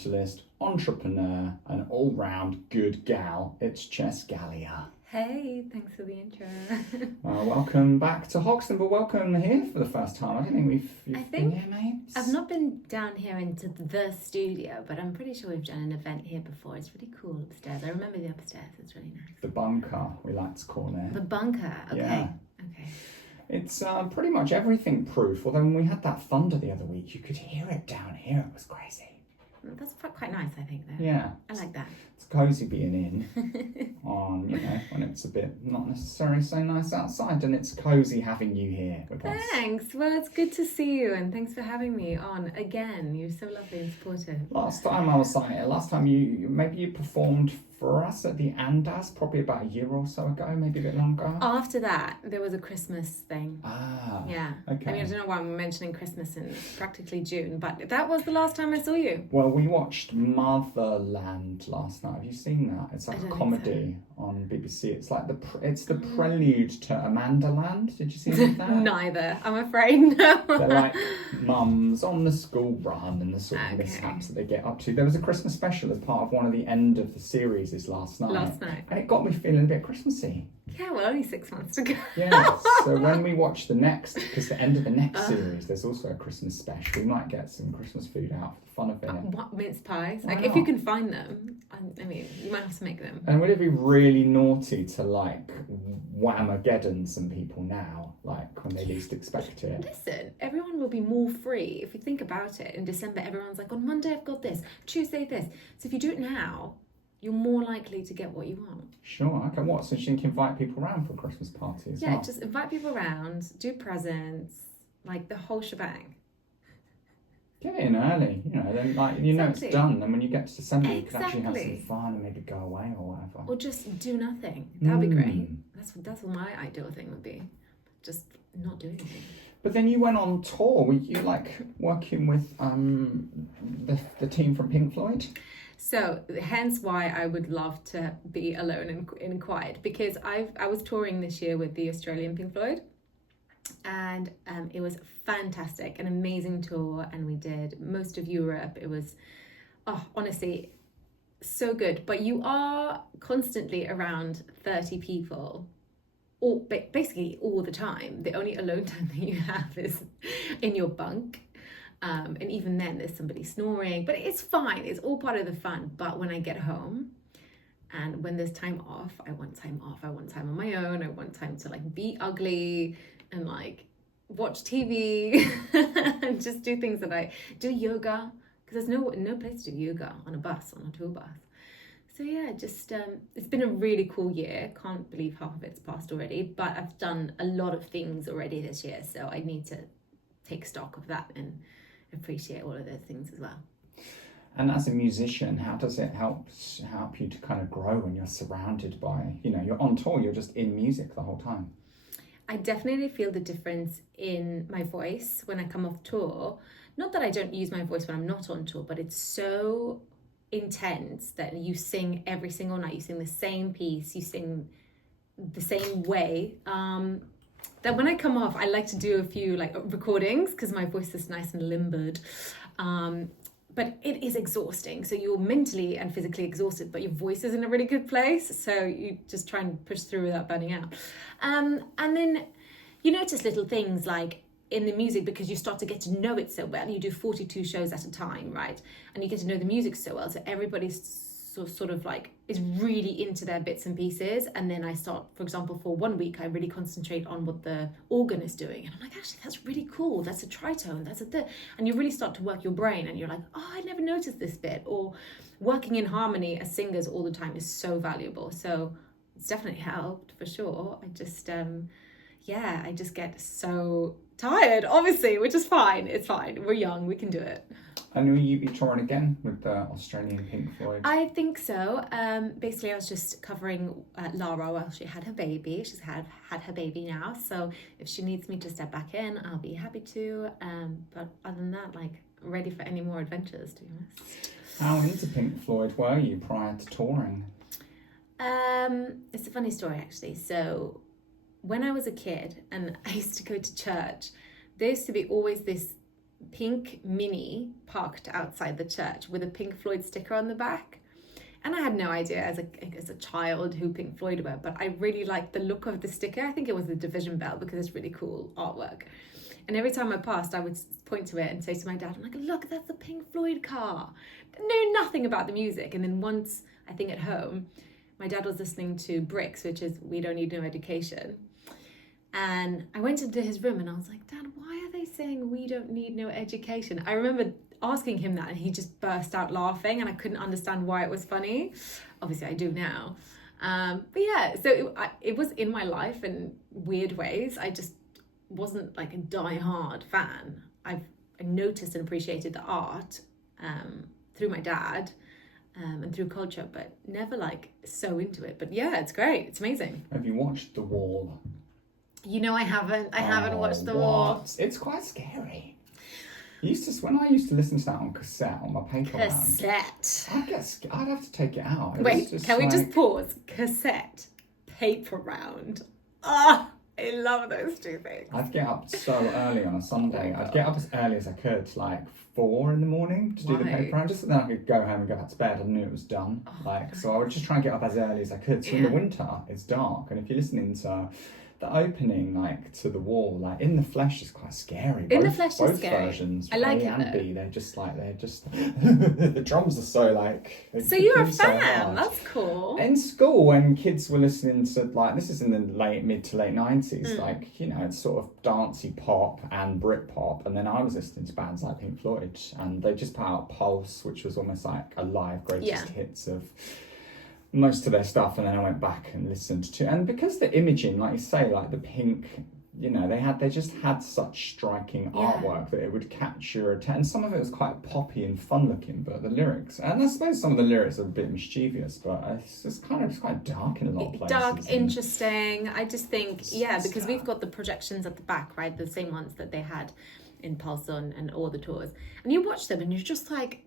Specialist, entrepreneur, and all-round good gal. It's Jess Gallia. Hey, thanks for the intro. Welcome back to Hoxton, but welcome here for the first time. I don't think you've been here, mate. I've not been down here into the studio, but I'm pretty sure we've done an event here before. It's really cool upstairs. I remember the upstairs. It's really nice. The bunker, we like to call it. The bunker. Okay. Yeah. Okay. It's pretty much everything proof. Although when we had that thunder the other week, you could hear it down here. It was crazy. That's quite nice, I think, though. Yeah. I like that. It's cosy being in on, when it's a bit not necessarily so nice outside, and it's cosy having you here with us. Thanks. Well, it's good to see you, and thanks for having me on again. You're so lovely and supportive. Last time you performed for us at the Andas, probably about a year or so ago, maybe a bit longer. After that, there was a Christmas thing. Ah. Yeah. Okay. I mean, I don't know why I'm mentioning Christmas in practically June, but that was the last time I saw you. Well, we watched Motherland last night. Have you seen that? It's like a comedy on BBC. It's like the prelude to Amandaland. Did you see that? Neither, I'm afraid. No. They're like mums on the school run and the sort of mishaps that they get up to. There was a Christmas special as part of one of the end of the series last night. And it got me feeling a bit Christmassy. Yeah, well, only 6 months to go. Yeah, so when we watch the next, because the end of the next series, there's also a Christmas special. We might get some Christmas food out for the fun of it. What, mince pies? Why like, not? if you can find them, I mean, you might have to make them. And would it be really naughty to, like, Whamageddon some people now, like, when they least expect it? Listen, everyone will be more free if you think about it. In December, everyone's like, on Monday I've got this, Tuesday this. So if you do it now, you're more likely to get what you want. Sure, okay. What, so she can invite people around for a Christmas party as well? Yeah, just invite people around, do presents, like the whole shebang. Get it in early, then Exactly. It's done. Then when you get to December, you can actually have some Exactly. fun and maybe go away or whatever. Or just do nothing. That'd be great. That's what my ideal thing would be. Just not do anything. But then you went on tour. Were you like working with the team from Pink Floyd? So hence why I would love to be alone and quiet, because I was touring this year with the Australian Pink Floyd, and it was fantastic, an amazing tour, and we did most of Europe. It was, honestly, so good. But you are constantly around 30 people, basically all the time. The only alone time that you have is in your bunk. And even then there's somebody snoring, but it's fine. It's all part of the fun. But when I get home and when there's time off, I want time off. I want time on my own. I want time to like be ugly and like watch TV and just do things that I do, yoga, because there's no place to do yoga on a bus, on a tour bus. So yeah, just it's been a really cool year. Can't believe half of it's passed already, but I've done a lot of things already this year, so I need to take stock of that and appreciate all of those things as well. And as a musician, how does it help you to kind of grow when you're surrounded by, you're on tour, you're just in music the whole time? I definitely feel the difference in my voice when I come off tour. Not that I don't use my voice when I'm not on tour, but it's so intense that you sing every single night, you sing the same piece, you sing the same way. That when I come off, I like to do a few like recordings because my voice is nice and limbered. But it is exhausting. So you're mentally and physically exhausted, but your voice is in a really good place. So you just try and push through without burning out. And then you notice little things like in the music, because you start to get to know it so well. You do 42 shows at a time, right? And you get to know the music so well. So everybody's sort of like is really into their bits and pieces, and then I start, for example, for 1 week I really concentrate on what the organ is doing, and I'm like, actually that's really cool, that's a tritone, that's a third, and you really start to work your brain, and you're like, I never noticed this bit. Or working in harmony as singers all the time is so valuable. So it's definitely helped for sure. I just I just get so tired, obviously, which is fine. It's fine, we're young, we can do it. And will you be touring again with the Australian Pink Floyd? I think so. Basically, I was just covering Lara while she had her baby. She's had her baby now. So if she needs me to step back in, I'll be happy to. But other than that, like, ready for any more adventures, to be honest. How into Pink Floyd were you prior to touring? It's a funny story, actually. So when I was a kid and I used to go to church, there used to be always this pink Mini parked outside the church with a Pink Floyd sticker on the back. And I had no idea as a child who Pink Floyd were, but I really liked the look of the sticker. I think it was the Division Bell because it's really cool artwork. And every time I passed, I would point to it and say to my dad, I'm like, look, that's the Pink Floyd car. I knew nothing about the music. And then once, I think at home, my dad was listening to Bricks, which is We Don't Need No Education. And I went into his room and I was like, Dad, why are they saying we don't need no education? I remember asking him that and he just burst out laughing and I couldn't understand why it was funny. Obviously I do now. But yeah, so it was in my life in weird ways. I just wasn't like a die-hard fan. I noticed and appreciated the art through my dad and through culture, but never like so into it. But yeah, it's great. It's amazing. Have you watched The Wall? You know I haven't. I haven't watched The Wall. It's quite scary. When I used to listen to that on cassette on my paper round, I'd have to take it out. Wait, can we just pause? Cassette, paper round. Ah, I love those two things. I'd get up so early on a Sunday. I'd get up as early as I could, like 4 a.m. to do the paper round, just so then I could go home and go back to bed. I knew it was done. So I would just try and get up as early as I could. So in the winter, it's dark, and if you're listening to the opening, like, to The Wall, like, In the Flesh is quite scary. In the Flesh is scary. Both versions, I like A it, and B, they're just the drums are so, like... So you're a fan, that's cool. In school, when kids were listening to, like, this is in the mid to late 90s, like, you know, it's sort of dancey pop and Britpop, and then I was listening to bands like Pink Floyd, and they just put out Pulse, which was almost like a live greatest hits of most of their stuff, and then I went back and listened to, and because the imaging, like you say, like the pink, you know, they just had such striking artwork that it would catch your attention. Some of it was quite poppy and fun looking, but the lyrics, and I suppose some of the lyrics are a bit mischievous, but it's quite dark in a lot of places. Dark, interesting. I just think, because we've got the projections at the back, right, the same ones that they had in Pulse and all the tours, and you watch them and you're just like,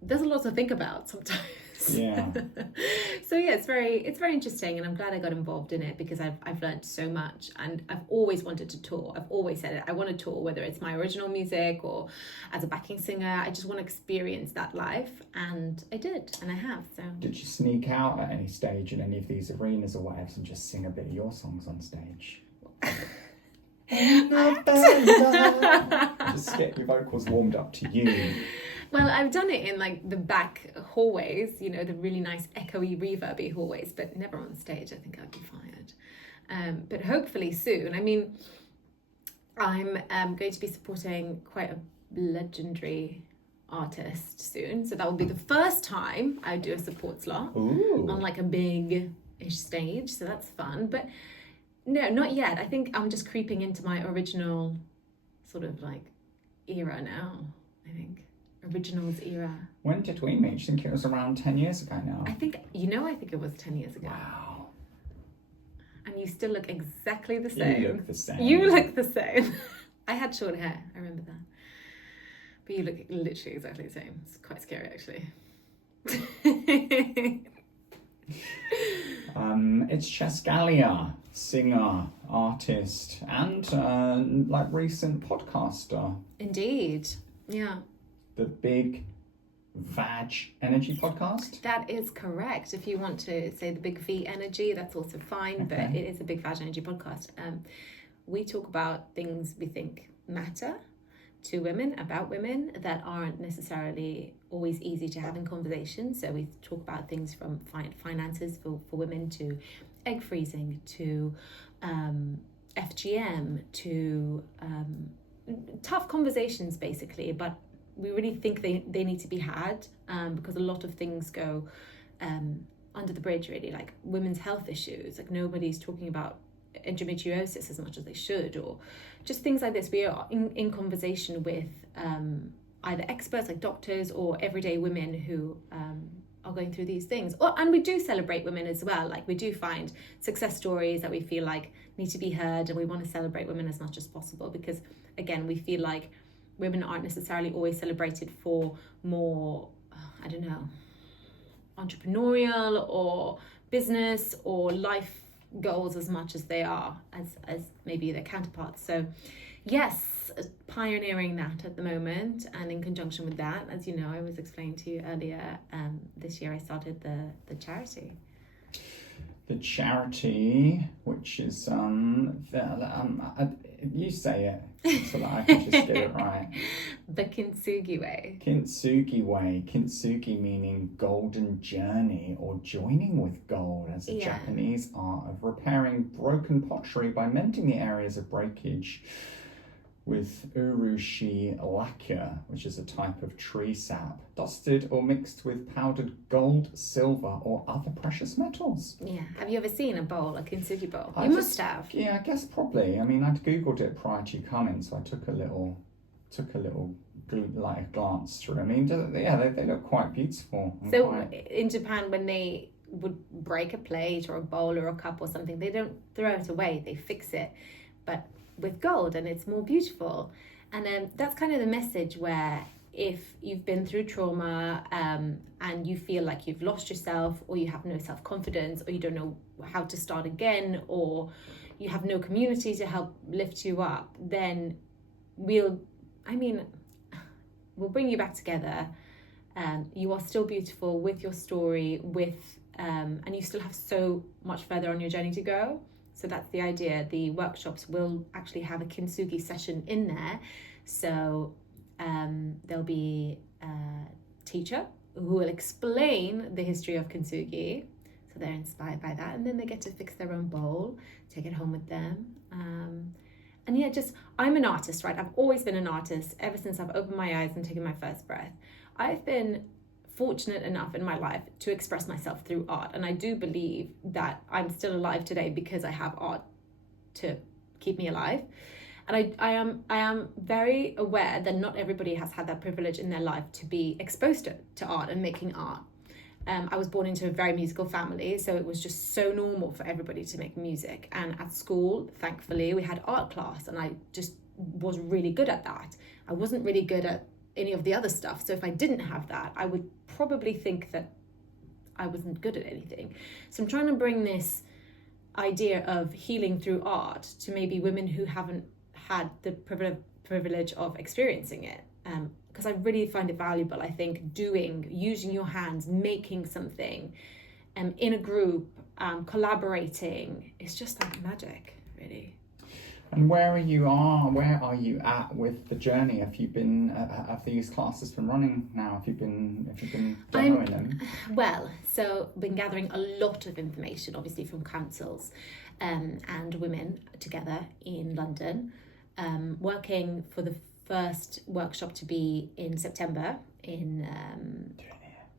there's a lot to think about sometimes. Yeah. So yeah, it's very interesting, and I'm glad I got involved in it because I've learned so much, and I've always wanted to tour. I've always said it. I want to tour, whether it's my original music or as a backing singer. I just want to experience that life, and I did, and I have. So. Did you sneak out at any stage in any of these arenas or whatever and just sing a bit of your songs on stage? Just get your vocals warmed up to you. Well, I've done it in like the back hallways, you know, the really nice echoey, reverby hallways, but never on stage. I think I'd be fired. But hopefully soon. I mean, I'm going to be supporting quite a legendary artist soon. So that will be the first time I do a support slot on like a big-ish stage. So that's fun. But no, not yet. I think I'm just creeping into my original sort of like era now, I think. Originals era. When did we meet? I think it was around 10 years ago now. I think it was 10 years ago. Wow. And you still look exactly the same. You look the same. You look the same. I had short hair, I remember that. But you look literally exactly the same. It's quite scary, actually. It's Chescalia, singer, artist, and like recent podcaster. Indeed, yeah. The Big Vag Energy podcast? That is correct. If you want to say the Big V Energy, that's also fine, but it is a Big Vag Energy podcast. We talk about things we think matter to women, about women, that aren't necessarily always easy to have in conversation. So we talk about things from finances for women to egg freezing to FGM to tough conversations, basically, but we really think they need to be had because a lot of things go under the bridge, really, like women's health issues. Like nobody's talking about endometriosis as much as they should, or just things like this. We are in conversation with either experts like doctors or everyday women who are going through these things. And we do celebrate women as well. Like we do find success stories that we feel like need to be heard, and we want to celebrate women as much as possible because, again, we feel like women aren't necessarily always celebrated for more, entrepreneurial or business or life goals as much as they are as maybe their counterparts. So yes, pioneering that at the moment, and in conjunction with that, as you know, I was explaining to you earlier, this year I started the charity. The charity, which is you say it so that I can just get it right. The Kintsugi Way. Kintsugi Way. Kintsugi meaning golden journey or joining with gold as a Japanese art of repairing broken pottery by mending the areas of breakage with urushi lacquer, which is a type of tree sap, dusted or mixed with powdered gold, silver, or other precious metals. Yeah. Have you ever seen a kintsugi bowl? You must have. Yeah, I guess probably. I mean, I'd Googled it prior to you coming, so I took a little glance through. I mean, they look quite beautiful. So in Japan, when they would break a plate or a bowl or a cup or something, they don't throw it away, they fix it. But with gold, and it's more beautiful. And that's kind of the message, where if you've been through trauma and you feel like you've lost yourself, or you have no self-confidence, or you don't know how to start again, or you have no community to help lift you up, then we'll bring you back together. You are still beautiful with your story, and you still have so much further on your journey to go. So that's the idea. The workshops will actually have a kintsugi session in there. So there'll be a teacher who will explain the history of kintsugi. So they're inspired by that. And then they get to fix their own bowl, take it home with them. I'm an artist, right? I've always been an artist ever since I've opened my eyes and taken my first breath. I've been fortunate enough in my life to express myself through art, and I do believe that I'm still alive today because I have art to keep me alive. And I am very aware that not everybody has had that privilege in their life to be exposed to art and making art. I was born into a very musical family, so it was just so normal for everybody to make music. And at school, thankfully, we had art class, and I just was really good at that. I wasn't really good at any of the other stuff, so if I didn't have that, I would probably think that I wasn't good at anything. So I'm trying to bring this idea of healing through art to maybe women who haven't had the privilege of experiencing it, because I really find it valuable. I think using your hands, making something in a group, collaborating, it's just like magic, really. And where are you at with the journey? Have you been have these classes been running now? Have you been demoing them? Well, so been gathering a lot of information, obviously from councils and women together in London. Working for the first workshop to be in September in.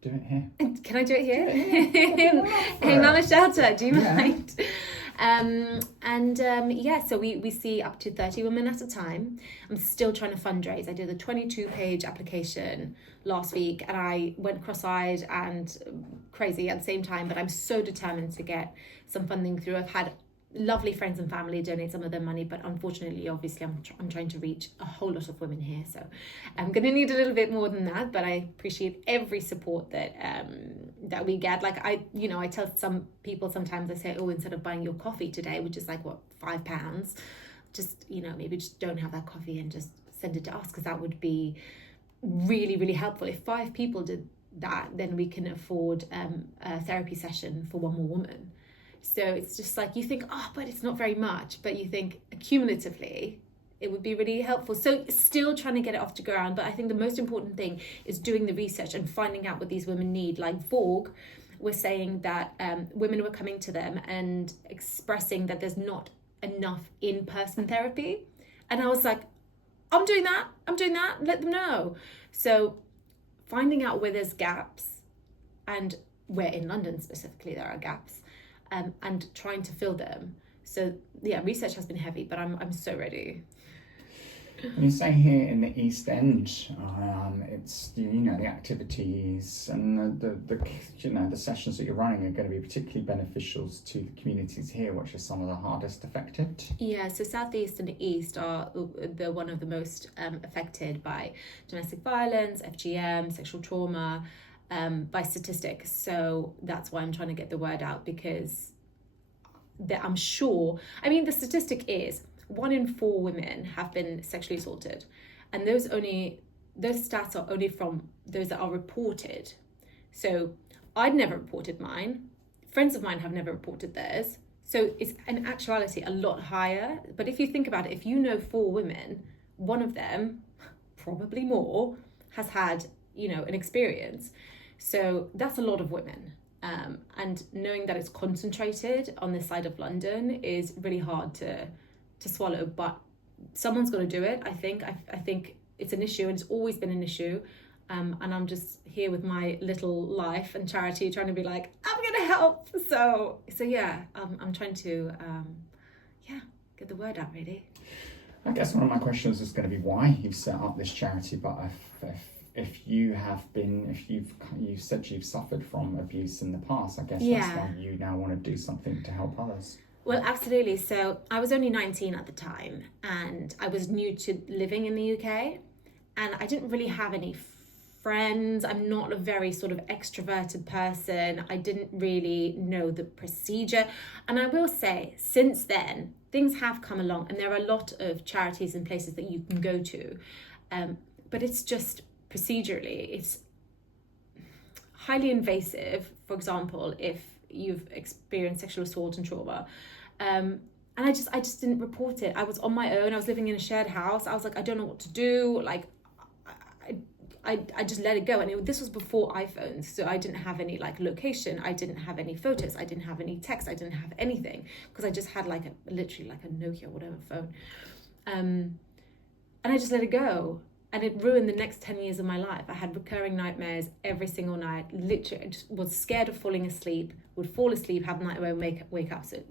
Do it here. Can I do it here? Hey, Mama Shelter, do you mind? So we see up to 30 women at a time. I'm still trying to fundraise. I did a 22-page application last week, and I went cross-eyed and crazy at the same time, but I'm so determined to get some funding through. I've had lovely friends and family donate some of their money, but unfortunately, obviously, I'm trying to reach a whole lot of women here, so I'm going to need a little bit more than that. But I appreciate every support that we get. Like I tell some people sometimes, I say, oh, instead of buying your coffee today, which is like what, £5, just maybe just don't have that coffee and just send it to us, because that would be really, really helpful. If 5 people did that, then we can afford a therapy session for one more woman. So it's just like, you think, but it's not very much, but you think cumulatively it would be really helpful. So still trying to get it off the ground, but I think the most important thing is doing the research and finding out what these women need. Like Vogue were saying that women were coming to them and expressing that there's not enough in-person therapy. And I was like, I'm doing that, let them know. So finding out where there's gaps, and where in London specifically there are gaps, and trying to fill them. So yeah, research has been heavy, but I'm so ready. When you say here in the East End, it's the activities and the sessions that you're running are going to be particularly beneficial to the communities here, which are some of the hardest affected. Yeah, so South East and East are one of the most affected by domestic violence, FGM, sexual trauma, by statistics. So that's why I'm trying to get the word out, because I'm sure, the statistic is 1 in 4 women have been sexually assaulted, and those stats are only from those that are reported. So I'd never reported mine. Friends of mine have never reported theirs. So it's in actuality a lot higher. But if you think about it, if you know 4 women, one of them, probably more, has had, an experience. So that's a lot of women. And knowing that it's concentrated on this side of London is really hard to swallow. But someone's got to do it, I think. I think it's an issue, and it's always been an issue. And I'm just here with my little life and charity trying to be like, I'm going to help. So yeah, I'm trying to, get the word out, really. I guess one of my questions is going to be why you've set up this charity, but if you said you've suffered from abuse in the past, I guess that's why you now want to do something to help others. Well, absolutely. So I was only 19 at the time, and I was new to living in the UK, and I didn't really have any friends. I'm not a very sort of extroverted person. I didn't really know the procedure. And I will say, since then, things have come along, and there are a lot of charities and places that you can go to. But it's just procedurally, it's highly invasive. For example, if you've experienced sexual assault and trauma. And I just didn't report it. I was on my own. I was living in a shared house. I was like, I don't know what to do. Like, I just let it go. And this was before iPhones. So I didn't have any location. I didn't have any photos. I didn't have any text. I didn't have anything, because I just had literally a Nokia, whatever phone. And I just let it go. And it ruined the next 10 years of my life. I had recurring nightmares every single night. Literally, I just was scared of falling asleep, would fall asleep, have a nightmare, wake up. So,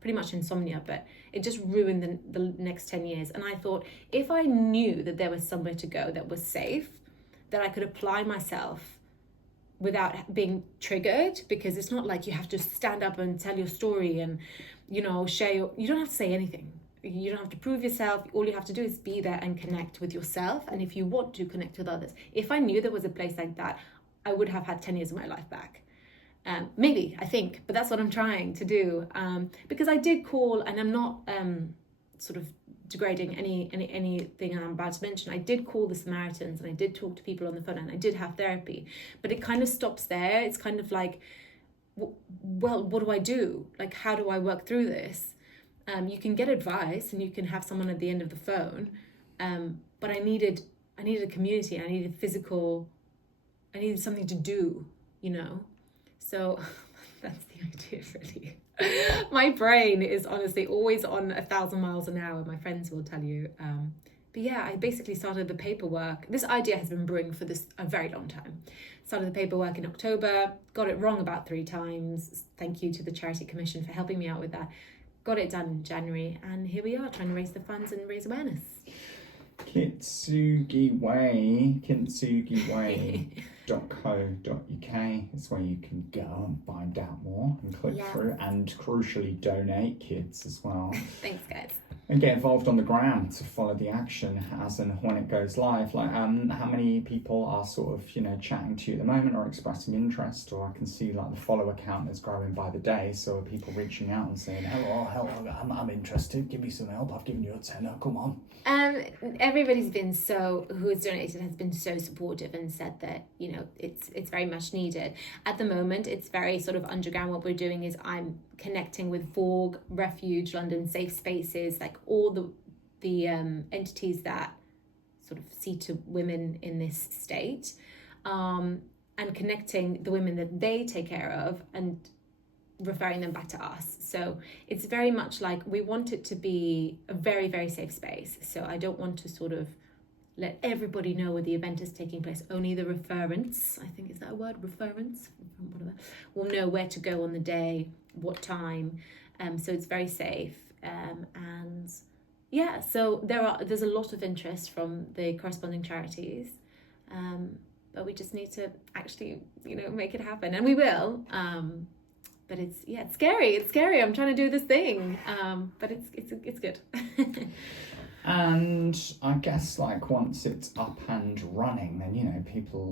pretty much insomnia, but it just ruined the next 10 years. And I thought, if I knew that there was somewhere to go that was safe, that I could apply myself without being triggered, because it's not like you have to stand up and tell your story and, share you don't have to say anything. You don't have to prove yourself. All you have to do is be there and connect with yourself. And if you want to connect with others, if I knew there was a place like that, I would have had 10 years of my life back. Maybe, I think, but that's what I'm trying to do. Because I did call, and I'm not sort of degrading anything I'm about to mention. I did call the Samaritans, and I did talk to people on the phone, and I did have therapy. But it kind of stops there. It's kind of like, well, what do I do? How do I work through this? You can get advice, and you can have someone at the end of the phone. But I needed a community. I needed something to do, So that's the idea, really. My brain is honestly always on 1,000 miles an hour, my friends will tell you. But yeah, I basically started the paperwork. This idea has been brewing for a very long time. Started the paperwork in October, got it wrong about 3 times. Thank you to the Charity Commission for helping me out with that. Got it done in January, and here we are trying to raise the funds and raise awareness. kintsugiway.co.uk is where you can go and find out more and click through, and crucially donate, kids, as well. Thanks, guys. And get involved on the gram to follow the action as and when it goes live. How many people are sort of, chatting to you at the moment or expressing interest? Or I can see the follow account is growing by the day. So are people reaching out and saying, hello, I'm interested. Give me some help. I've given you a tenner. Come on. Everybody's been who has donated has been so supportive and said that, it's very much needed. At the moment, it's very sort of underground. What we're doing is I'm connecting with Vogue, Refuge, London Safe Spaces, all the entities that sort of see to women in this state, and connecting the women that they take care of and referring them back to us. So it's very much we want it to be a very, very safe space. So I don't want to sort of let everybody know where the event is taking place. Only the referents, I think, is that a word? Referents? Whatever. Will know where to go on the day, what time. So it's very safe. And yeah, so there's a lot of interest from the corresponding charities. But we just need to actually, make it happen. And we will. But it's scary. It's scary. I'm trying to do this thing. But it's good. And I guess like once it's up and running, then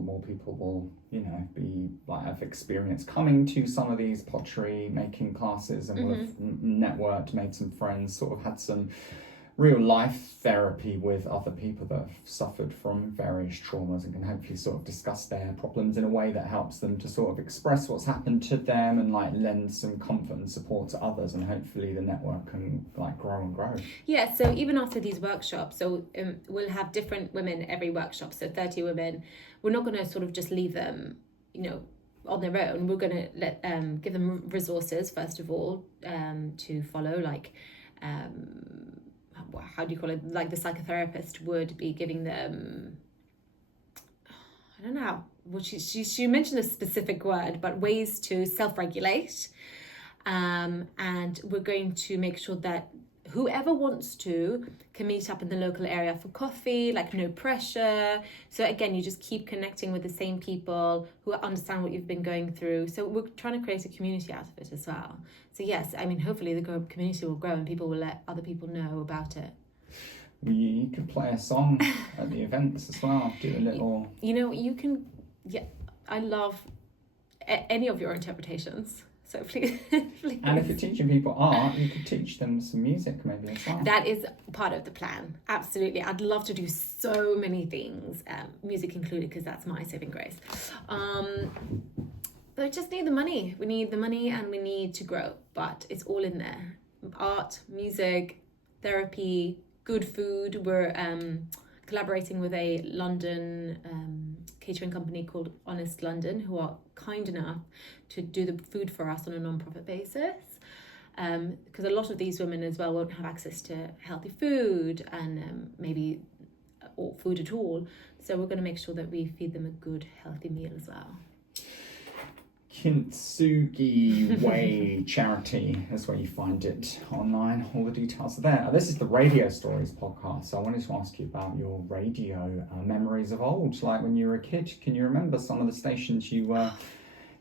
more people will be like have experience coming to some of these pottery making classes, and will have networked, made some friends, sort of had some real life therapy with other people that have suffered from various traumas, and can hopefully sort of discuss their problems in a way that helps them to sort of express what's happened to them and like lend some comfort and support to others, and hopefully the network can like grow and grow. Yeah, so even after these workshops, so we'll have different women every workshop, so 30 women. We're not going to sort of just leave them, on their own. We're going to give them resources, first of all, to follow, like how do you call it? Like the psychotherapist would be giving them, I don't know, well, she mentioned a specific word, but ways to self-regulate. And we're going to make sure that whoever wants to can meet up in the local area for coffee, like no pressure. So again, you just keep connecting with the same people who understand what you've been going through. So we're trying to create a community out of it as well. So yes, I mean, hopefully the community will grow and people will let other people know about it. You could play a song at the events as well, do a little... You can... Yeah, I love any of your interpretations. So please. And if you're teaching people art, you could teach them some music maybe as well. That is part of the plan. Absolutely. I'd love to do so many things, music included, because that's my saving grace. But we just need the money. We need the money and we need to grow. But it's all in there. Art, music, therapy, good food. We're collaborating with a London catering company called Honest London, who are kind enough to do the food for us on a non-profit basis, because a lot of these women as well won't have access to healthy food and maybe or food at all, so we're going to make sure that we feed them a good healthy meal as well. Kintsugi Way Charity, that's where you find it online. All the details are there. This is the Radio Stories podcast, so I wanted to ask you about your radio memories of old, like when you were a kid. Can you remember some of the stations you were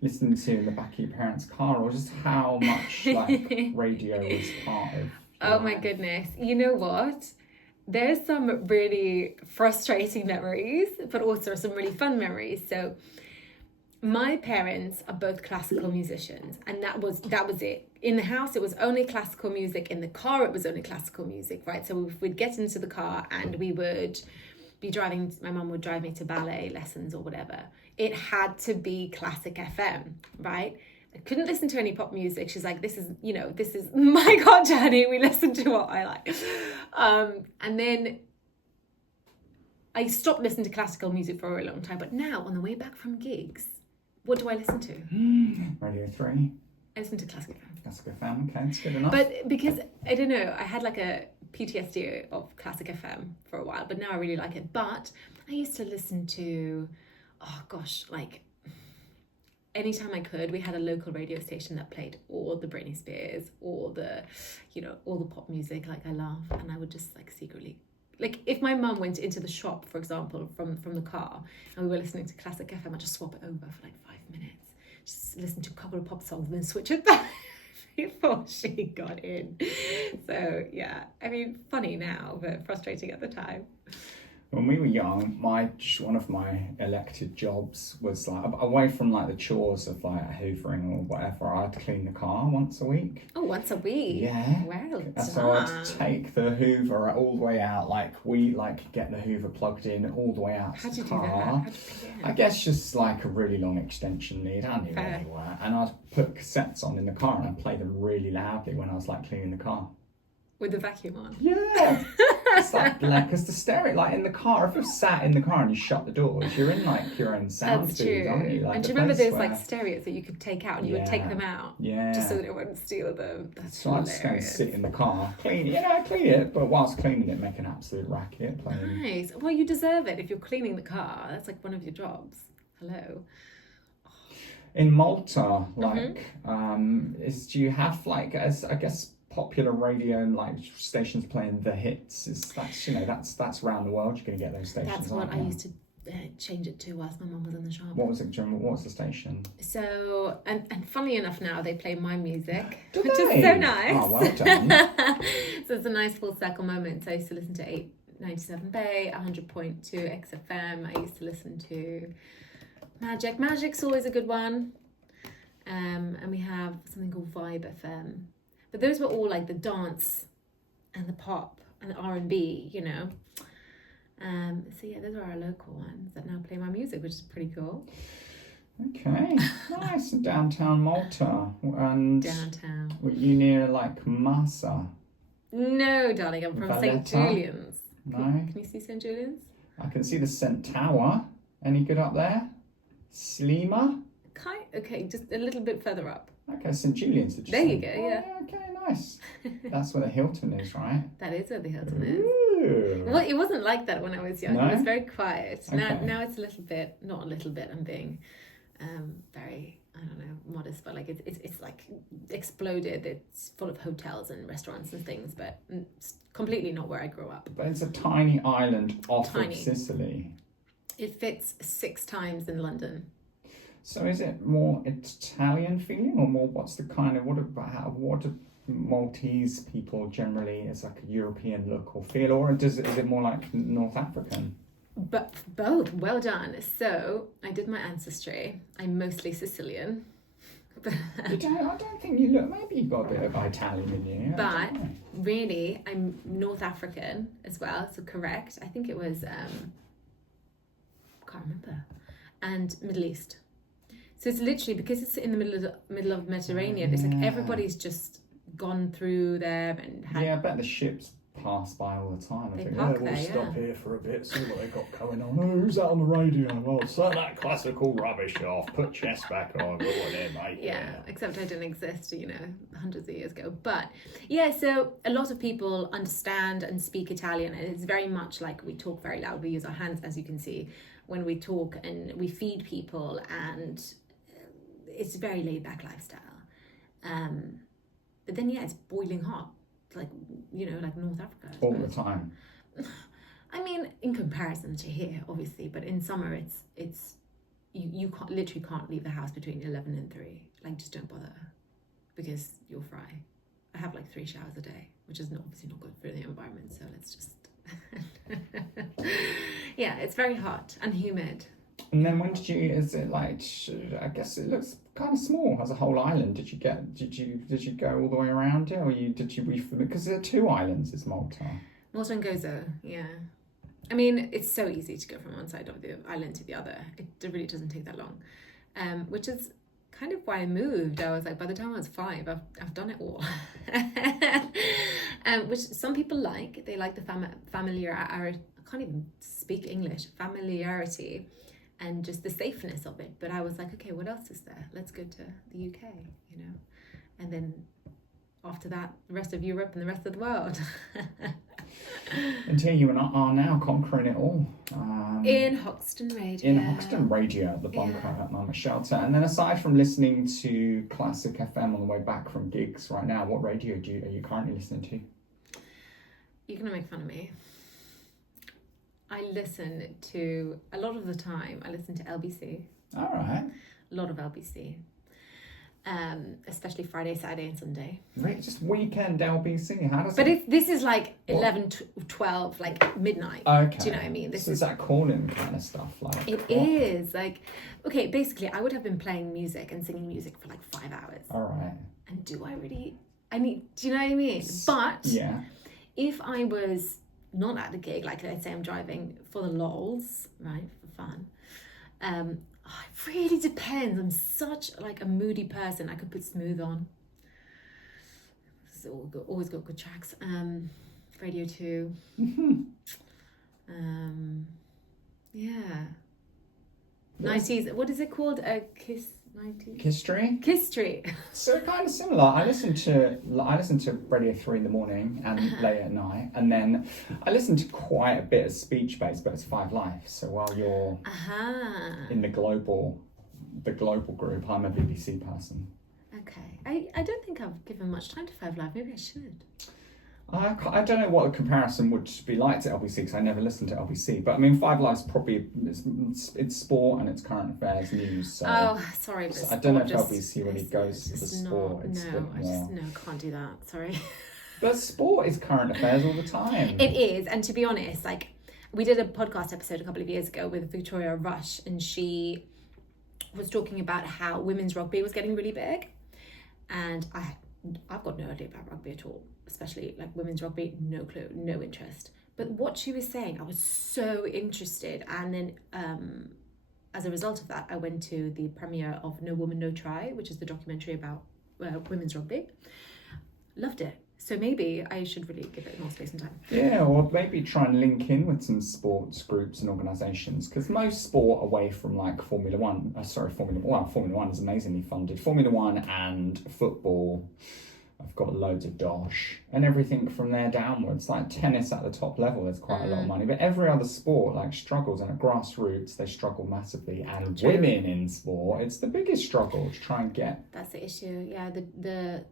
listening to in the back of your parents' car, or just how much like radio was part of your my life? Goodness, you know what? There's some really frustrating memories, but also some really fun memories. So my parents are both classical musicians, and that was it. In the house, it was only classical music. In the car, it was only classical music, right? So we'd get into the car and we would be driving. My mum would drive me to ballet lessons or whatever. It had to be classic FM, right? I couldn't listen to any pop music. She's like, this is my God, Jenny, we listen to what I like. And then I stopped listening to classical music for a long time. But now, on the way back from gigs, what do I listen to? Radio 3. I listen to classic FM. Classic FM, okay, that's good enough. But because, I don't know, I had like a PTSD of classic FM for a while, but now I really like it. But I used to listen to, like anytime I could, we had a local radio station that played all the Britney Spears, all the pop music like I love, and I would just like secretly, like if my mum went into the shop, for example, from the car, and we were listening to classic FM, I'd just swap it over for like 5 minutes, just listen to a couple of pop songs and then switch it back before she got in. So yeah, I mean, funny now, but frustrating at the time. When we were young, one of my elected jobs was like, away from like the chores of like hoovering or whatever, I'd clean the car once a week. Oh, once a week? Yeah. Well done. So I'd take the hoover all the way out, like we like get the hoover plugged in all the way out to the car. How'd you do that? I guess just like a really long extension lead, I knew where they were. And I'd put cassettes on in the car and I'd play them really loudly when I was like cleaning the car. With the vacuum on? Yeah. It's like because the stereo, like in the car, if you're sat in the car and you shut the doors, you're in like your own sound booth, aren't you? Like, and do you remember those like stereos that you could take out and you would take them out? Yeah. Just so that it wouldn't steal them. That's so I just go and sit in the car, clean it, but whilst cleaning it, make an absolute racket. Playing. Nice. Well, you deserve it if you're cleaning the car. That's like one of your jobs. Hello. In Malta, like, do you have like, as I guess, popular radio and like stations playing the hits? That's around the world. You're going to get those stations. That's what I used to change it to whilst my mum was in the shop. What was it? What was the station? So, and funnily enough now, they play my music, Do which they? is so nice. Oh, well done. So it's a nice full circle moment. So I used to listen to 897 Bay, 100.2 XFM. I used to listen to Magic. Magic's always a good one. And we have something called Vibe FM. But those were all like the dance and the pop and the R&B, you know. So yeah, those are our local ones that now play my music, which is pretty cool. Okay, nice. Downtown Malta. And Downtown. were you near like Massa? No, darling, I'm from St. Valletta? Julian's. No. Can you see St. Julian's? I can see the St. Tower. Any good up there? Slima? Okay, just a little bit further up. Okay, St. Julian's. Did you There say? you go, yeah. Okay, nice. That's where the Hilton is, right? That is where the Hilton is. Ooh. Well, it wasn't like that when I was young. No? It was very quiet. Okay. Now it's a little bit, not a little bit, I'm being very, I don't know, modest, but like it's like exploded. It's full of hotels and restaurants and things, but it's completely not where I grew up. But it's a tiny island off Tiny. of Sicily. It fits 6 times in London. So is it more Italian feeling, or more what's the kind of what do Maltese people generally is like a European look or feel, or is it more like North African? But both, well done. So I did my ancestry. I'm mostly Sicilian. I don't think you look. Maybe you've got a bit of Italian in you. But really, I'm North African as well. So correct. I think it was can't remember. And Middle East. So it's literally because it's in the middle of Mediterranean. It's like everybody's just gone through there and had. Yeah, I bet the ships pass by all the time. They I think, park we'll there, stop yeah. here for a bit, see what they got going on. Oh, who's that on the radio? Well, turn that classical rubbish off. Put chess back on. Go on in, mate. Yeah, except I didn't exist, you know, hundreds of years ago. But yeah, so a lot of people understand and speak Italian, and it's very much like we talk very loud. We use our hands, as you can see, when we talk, and we feed people, and it's a very laid back lifestyle. But then yeah, it's boiling hot, like, you know, like North Africa. All the time. I mean, in comparison to here, obviously, but in summer it's you literally can't leave the house between 11 and 3. Like, just don't bother, because you'll fry. I have like 3 showers a day, which is obviously not good for the environment, so let's just yeah, it's very hot and humid. And then when did you? Is it like? I guess it looks kind of small as a whole island. Did you go all the way around it, or did you because there are 2 islands? It's Malta. Malta and Gozo, yeah. I mean, it's so easy to go from one side of the island to the other. It really doesn't take that long, which is kind of why I moved. I was like, by the time I was 5, I've done it all. Which some people like. They like the familiarity. I can't even speak English. Familiarity. And just the safeness of it. But I was like, okay, what else is there? Let's go to the UK, you know. And then after that, the rest of Europe and the rest of the world. And here you are now conquering it all. In Hoxton Radio. In Hoxton Radio, the bunker at Mama Shelter. And then aside from listening to Classic FM on the way back from gigs right now, what radio are you currently listening to? You're going to make fun of me. I listen to, a lot of the time, I listen to LBC. All right. A lot of LBC. Especially Friday, Saturday and Sunday. Right, just weekend LBC. How does this is like 11, 12, like midnight. Okay. Do you know what I mean? This is that calling kind of stuff. Like it is. Like, okay, basically, I would have been playing music and singing music for like 5 hours. All right. And do you know what I mean? But yeah, if I was not at a gig, like let's say I'm driving for the lols, right, for fun, it really depends. I'm such like a moody person. I could put Smooth on. It's always got good tracks. Radio 2. Yeah. 90s. What is it called? Kiss 90s. History. So kind of similar. I listen to Radio 3 in the morning and late at night, and then I listen to quite a bit of speech based, but it's 5 Live. So while you're in the global group, I'm a BBC person. Okay. I don't think I've given much time to 5 Live. Maybe I should. I don't know what the comparison would be like to LBC because I never listened to LBC. But I mean, Five Live's probably it's sport and it's current affairs news. So sorry, but so I don't know if LBC really goes for the sport. It's a bit more. Can't do that. Sorry. But sport is current affairs all the time. It is, and to be honest, like we did a podcast episode a couple of years ago with Victoria Rush, and she was talking about how women's rugby was getting really big, and I've got no idea about rugby at all, especially like women's rugby, no clue, no interest. But what she was saying, I was so interested. And then as a result of that, I went to the premiere of No Woman, No Try, which is the documentary about women's rugby. Loved it. So maybe I should really give it more space and time. Yeah, or maybe try and link in with some sports groups and organisations, because most sport away from like Formula One is amazingly funded. Formula One and football, I've got loads of dosh, and everything from there downwards. Like tennis at the top level, there's quite a lot of money, but every other sport like struggles, and at grassroots they struggle massively. And True. Women in sport, it's the biggest struggle to try and get. That's the issue. Yeah, the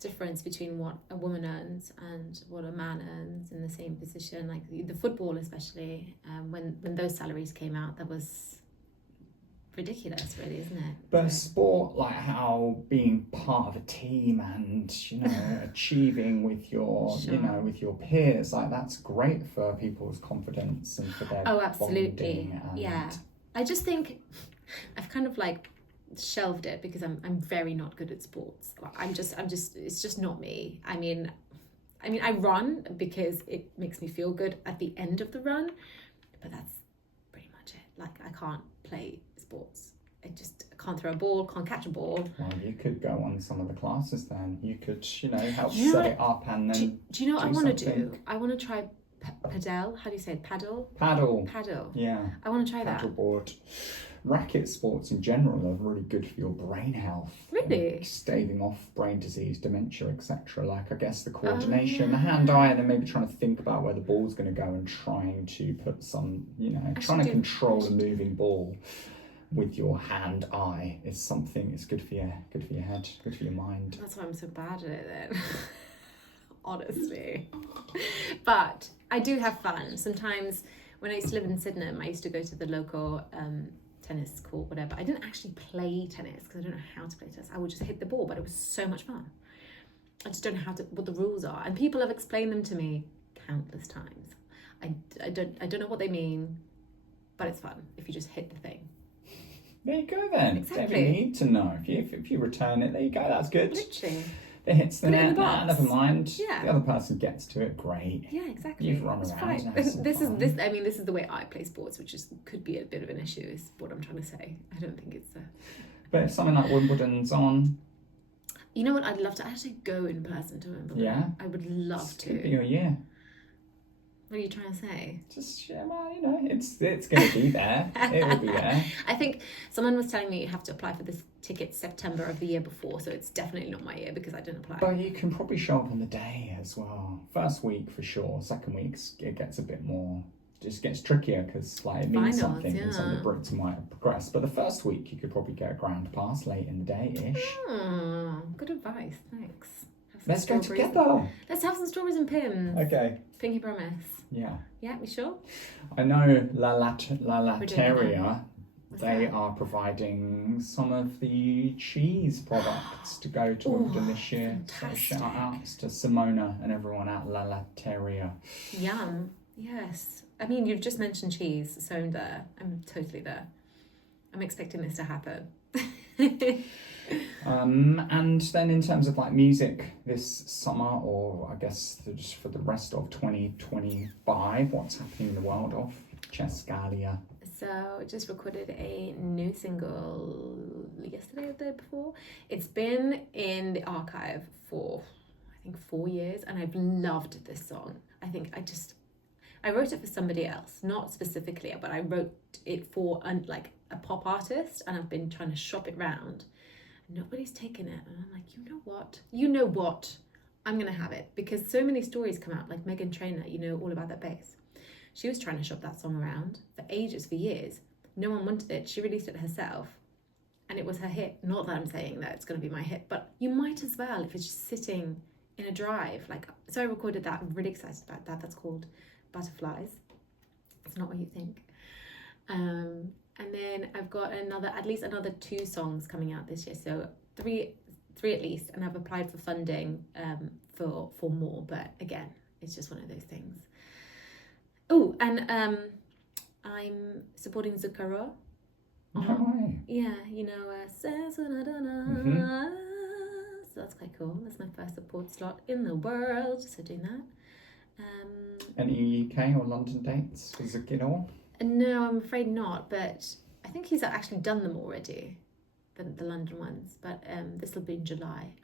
difference between what a woman earns and what a man earns in the same position, like the football especially, when those salaries came out, that was ridiculous, really, isn't it? But sport, like how being part of a team and achieving with your with your peers, like that's great for people's confidence and for their absolutely. And... Yeah, I just think I've kind of like shelved it because I'm very not good at sports. I'm just it's just not me. I mean I run because it makes me feel good at the end of the run, but that's pretty much it. Like I can't play sports. I can't throw a ball, can't catch a ball. Well, you could go on some of the classes then. You could help set it up and then do you know what I want to do? I want to try padel. How do you say it? Paddle. Yeah, I want to try that. Paddleboard. Racket sports in general are really good for your brain health. Really? Staving off brain disease, dementia, etc. Like I guess the coordination, the hand-eye, and then maybe trying to think about where the ball's going to go and trying to put some, trying to control a moving ball with your hand-eye is something. It's good for your head, good for your mind. That's why I'm so bad at it then. Honestly. But I do have fun. Sometimes when I used to live in Sydenham, I used to go to the local tennis court, whatever. I didn't actually play tennis because I don't know how to play tennis. I would just hit the ball, but it was so much fun. I just don't know what the rules are, and people have explained them to me countless times. I don't know what they mean, but it's fun if you just hit the thing. There you go then. Exactly. Don't even need to know. If you return it, there you go. That's good. Literally. It hits the net. Never mind. Yeah. The other person gets to it. Great. Yeah, exactly. You've run around. This is the way I play sports, which could be a bit of an issue. Is what I'm trying to say. I don't think it's. But if something like Wimbledon's on. You know what? I'd love to actually go in person to Wimbledon. Yeah. I would love to. Could be your year. What are you trying to say? Just, it's going to be there. It will be there. I think someone was telling me you have to apply for this ticket September of the year before, so it's definitely not my year because I didn't apply. But you can probably show up on the day as well. First week for sure. Second week it gets a bit more, just gets trickier because it means something and some of the Brits might have progressed. But the first week you could probably get a grand pass late in the day-ish. Good advice, thanks. Let's go together. Let's have some strawberries and pins. Okay. Pinky promise. Yeah. Yeah, you sure? I know La Lateria, they are providing some of the cheese products to go to Wimbledon this year. Fantastic. So shout outs to Simona and everyone at La Lateria. Yum. Yes. I mean, you've just mentioned cheese, so I'm there. I'm totally there. I'm expecting this to happen. And then in terms of music this summer, or I guess just for the rest of 2025, what's happening in the world of Chescalia? So I just recorded a new single yesterday or the day before. It's been in the archive for I think 4 years, and I've loved this song. I wrote it for somebody else, not specifically, but I wrote it for a pop artist, and I've been trying to shop it round. Nobody's taken it, and I'm like, you know what, I'm gonna have it, because so many stories come out, like Meghan Trainor, all about that bass. She was trying to shop that song around for ages, for years. No one wanted it. She released it herself, and it was her hit. Not that I'm saying that it's going to be my hit, but you might as well, if it's just sitting in a drive. Like, so I recorded that. I'm really excited about that. That's called Butterflies. It's not what you think. And then I've got at least another 2 songs coming out this year. So three at least. And I've applied for funding for more. But again, it's just one of those things. Oh, and I'm supporting Zucchero. No way. Yeah, you know, so that's quite cool. That's my first support slot in the world. So doing that. Any UK or London dates for Zucchero? No, I'm afraid not. But I think he's actually done them already, the London ones. But this will be in July.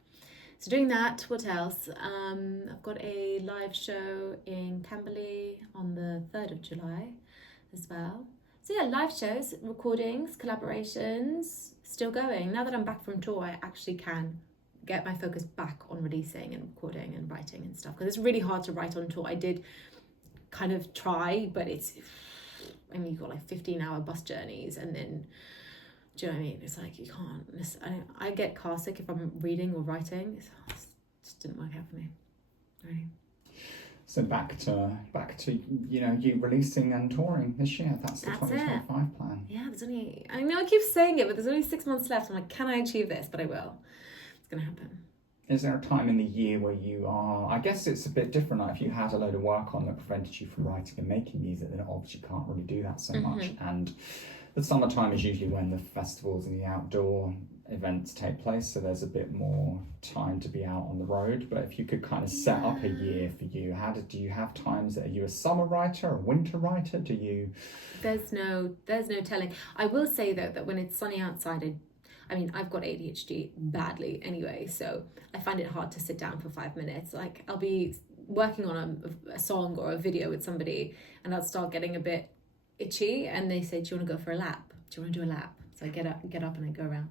So doing that. What else? I've got a live show in Camberley on the 3rd of July as well. So yeah, live shows, recordings, collaborations, still going. Now that I'm back from tour, I actually can get my focus back on releasing and recording and writing and stuff. Because it's really hard to write on tour. I did kind of try, but you've got like 15-hour bus journeys, and then, do you know what I mean? It's like you can't. I get car sick if I'm reading or writing. It just didn't work out for me. Right. So back to you releasing and touring this year. That's the 2025 plan. Yeah, I know I keep saying it, but there's only 6 months left. I'm like, can I achieve this? But I will. It's going to happen. Is there a time in the year where you are, I guess it's a bit different, like if you had a load of work on that prevented you from writing and making music, then obviously you can't really do that so much. And the summertime is usually when the festivals and the outdoor events take place, so there's a bit more time to be out on the road. But if you could kind of set up a year for you, do you have times that are you a summer writer, a winter writer? Do you? There's no telling. I will say though that when it's sunny outside, I've got ADHD badly anyway, so I find it hard to sit down for 5 minutes. Like I'll be working on a song or a video with somebody, and I'll start getting a bit itchy, and they say, "Do you want to go for a lap? Do you want to do a lap?" So I get up and I go around.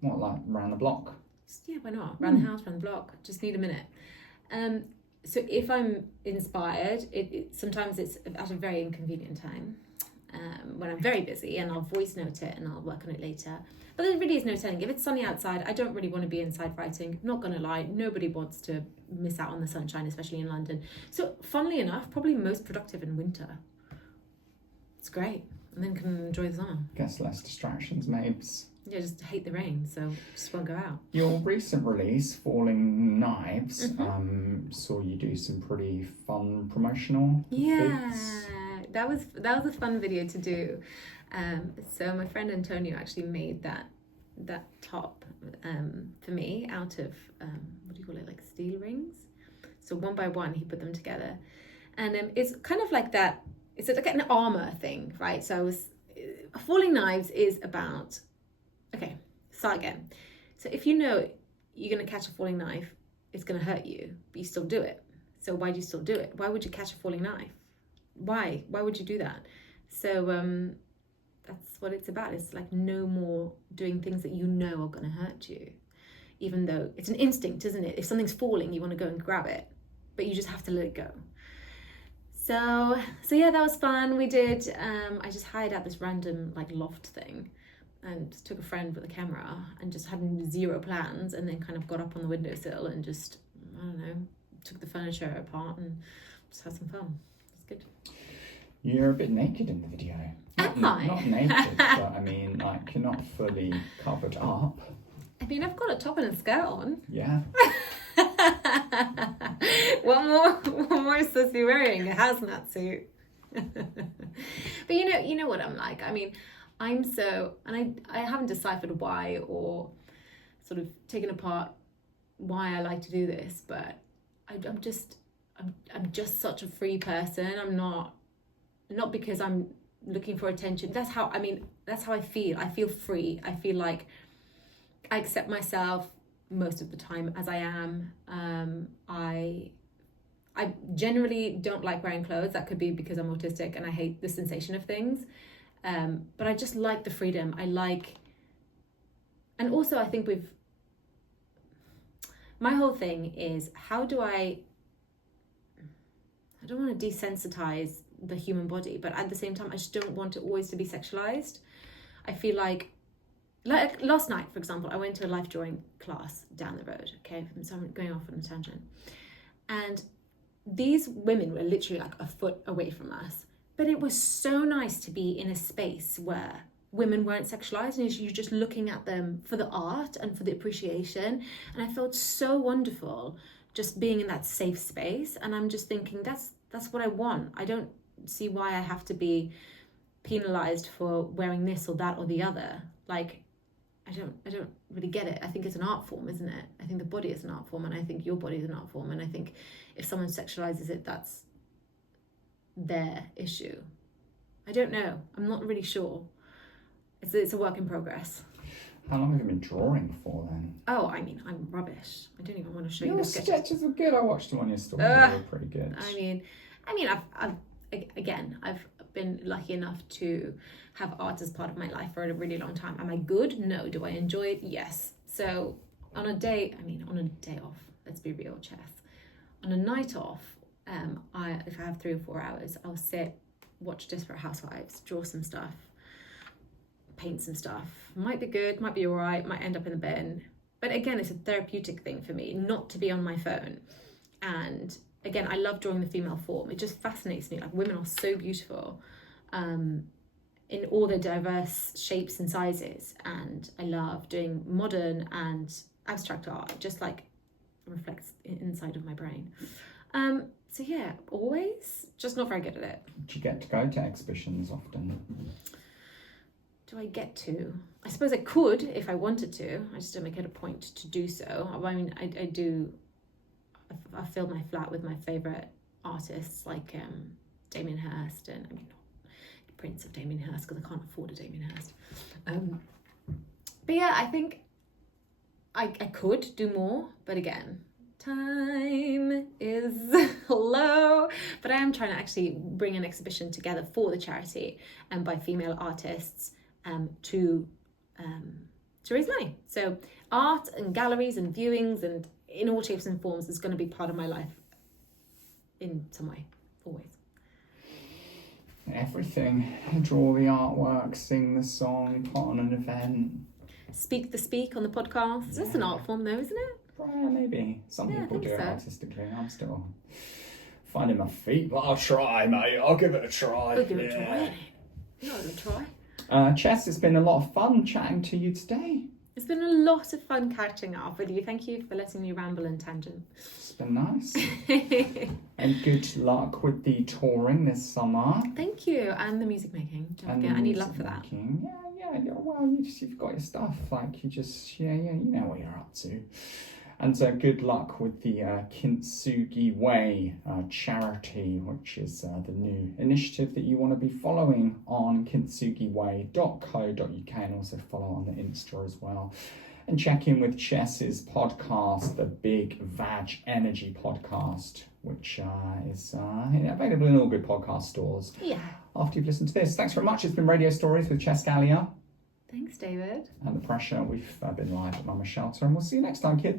What, like around the block? Yeah, why not? Around the house, around the block. Just need a minute. So if I'm inspired, sometimes it's at a very inconvenient time, when I'm very busy, and I'll voice note it and I'll work on it later. But there really is no telling. If it's sunny outside, I don't really want to be inside writing. Not going to lie, nobody wants to miss out on the sunshine, especially in London. So funnily enough, probably most productive in winter. It's great. And then can enjoy the summer. Guess less distractions, Mabes. Yeah, just hate the rain, so just won't go out. Your recent release, Falling Knives, saw you do some pretty fun promotional bits. That was a fun video to do. So my friend Antonio actually made that top for me out of what do you call it, like steel rings. So one by one he put them together, and it's kind of like that. It's like an armor thing, right? So Falling Knives is about. Okay, start again. So if you know you're going to catch a falling knife, it's going to hurt you, but you still do it. So why do you still do it? Why would you catch a falling knife? Why would you do that? So that's what it's about. It's like no more doing things that you know are going to hurt you, even though it's an instinct, isn't it? If something's falling, you want to go and grab it, but you just have to let it go. So yeah, that was fun. We did, I just hired out this random like loft thing, and just took a friend with a camera and just had 0 plans, and then kind of got up on the windowsill and just, I don't know, took the furniture apart and just had some fun. It's good. You're a bit naked in the video. Not naked, but I mean, like, you're not fully covered up. I mean, I've got a top and a skirt on. Yeah. What more is Susie wearing? A hazmat suit. But you know what I'm like. I mean, I'm so, and I haven't deciphered why or sort of taken apart why I like to do this, but I'm just such a free person. I'm not because I'm looking for attention. That's how I feel. I feel free. I feel like I accept myself most of the time as I am. I generally don't like wearing clothes. That could be because I'm autistic and I hate the sensation of things. But I just like the freedom. And also I think my whole thing is, how do I don't want to desensitize the human body, but at the same time, I just don't want it always to be sexualized. I feel like like last night, for example, I went to a life drawing class down the road, okay, so I'm going off on a tangent. And these women were literally like a foot away from us. But it was so nice to be in a space where women weren't sexualized and you're just looking at them for the art and for the appreciation. And I felt so wonderful just being in that safe space. And I'm just thinking, that's what I want. I don't see why I have to be penalized for wearing this or that or the other. Like, I don't really get it. I think it's an art form, isn't it? I think the body is an art form, and I think your body is an art form, and I think if someone sexualizes it, that's their issue. I don't know. I'm not really sure. It's a work in progress. How long have you been drawing for then? Oh, I mean, I'm rubbish. I don't even want to show you Your the sketches. sketches were good. I watched them on your story. They were pretty good. I mean, I've been lucky enough to have art as part of my life for a really long time. Am I good? No. Do I enjoy it? Yes. So on a day off, let's be real, Chess. On a night off, if I have 3 or 4 hours, I'll sit, watch Desperate Housewives, draw some stuff, paint some stuff. Might be good, might be all right, might end up in the bin. But again, it's a therapeutic thing for me, not to be on my phone. And again, I love drawing the female form. It just fascinates me. Like, women are so beautiful in all their diverse shapes and sizes. And I love doing modern and abstract art. It just like reflects inside of my brain. So yeah, always, just not very good at it. Do you get to go to exhibitions often? Do I get to? I suppose I could if I wanted to. I just don't make it a point to do so. I mean, I do. I filled my flat with my favourite artists like Damien Hirst, and I mean, not Prince of Damien Hirst because I can't afford a Damien Hirst. But yeah, I think I could do more, but again, time is low. But I am trying to actually bring an exhibition together for the charity and by female artists to raise money. So art and galleries and viewings and in all shapes and forms is going to be part of my life in some way, always. Everything. Draw the artwork, sing the song, put on an event. Speak the speak on the podcast. That's an art form though, isn't it? Maybe. Some people do it so. artistically. I'm still finding my feet, but I'll try, mate. I'll give it a try. We'll give it a try. You'll give it a try. Chess, it's been a lot of fun chatting to you today. It's been a lot of fun catching up with you. Thank you for letting me ramble and tangent. It's been nice. And good luck with the touring this summer. Thank you. And the music making. Don't forget, I need luck for that. Yeah. Well, you've got your stuff. Like, you just, you know what you're up to. And good luck with the Kintsugi Way charity, which is the new initiative that you want to be following on kintsugiway.co.uk, and also follow on the Insta as well. And check in with Chess's podcast, the Big Vag Energy podcast, which is available in all good podcast stores. Yeah. After you've listened to this. Thanks very much. It's been Radio Stories with Chess Gallia. Thanks, David. And The Pressure. We've been live at Mama Shelter, and we'll see you next time, kids.